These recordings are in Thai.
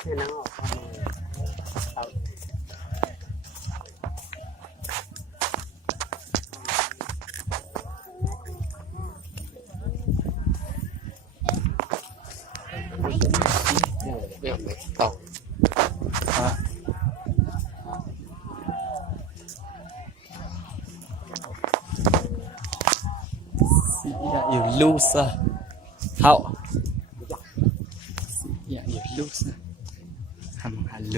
ให้น้ำออกเอา เดี๋ยวไม่ตอกอยู่ลูซะเขาอยู่ลูซะทำฮัลโหล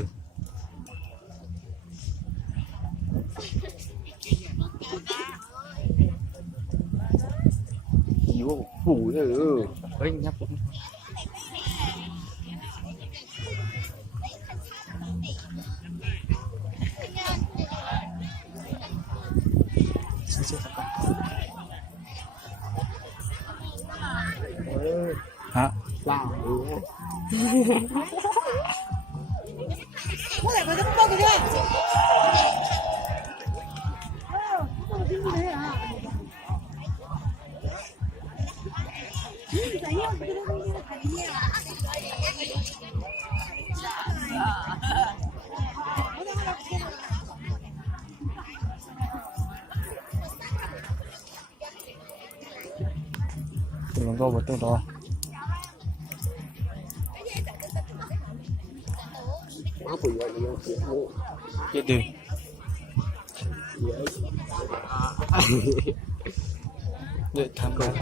หิวหูเฮ้ยงับฮะว้าว我来把这个包给你。ตัวมันก็บดตัวตัวน้ำปุ๋ยอะไรอย่างเงี้ย เยอะดึงเยอะทำกัน